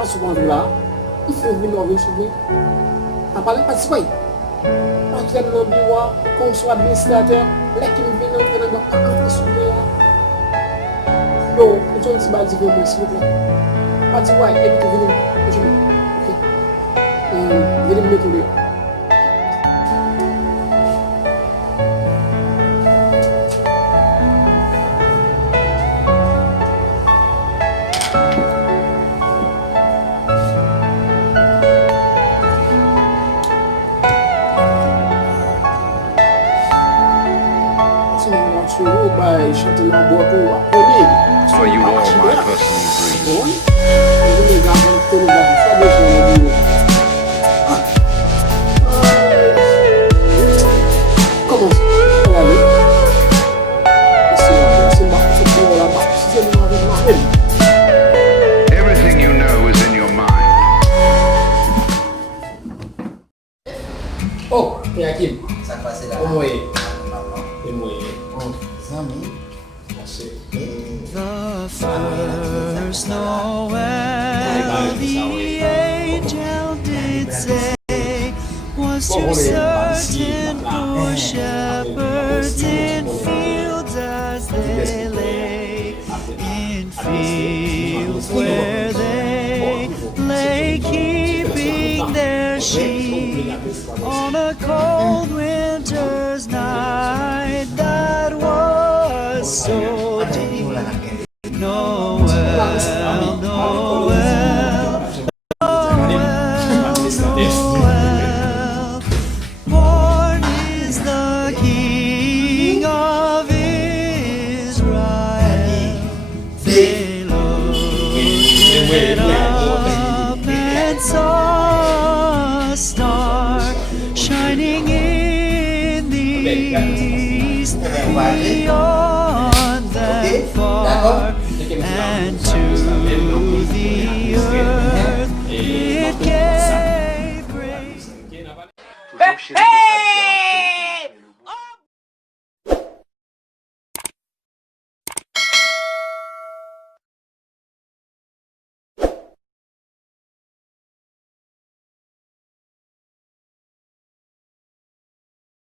pas souvent là. Il faut venir dans le souvenir. On parle pas de quoi. Entrer dans le bureau, comme soit administrateur, là qui me vient entrer dans le souvenir. Non, je ne sais pas dire que s'il vous plaît. Pas de quoi, et puis venez. Ok. Venez me mettre au lieu. Are you all my personal dreams? Everything you know is in your mind. Oh, c'est Akim. Ça passe là. Oui. Et moi. Zami. The first Noel, the angel did say, was to certain poor shepherds in fields as they lay, in fields where they lay keeping their sheep on a cold winter's night that was so deep. Noel, Noel, Noel, born is the King of Israel. They looked up and saw a star shining in the east beyond that far. And to the earth it gave grace. Hey!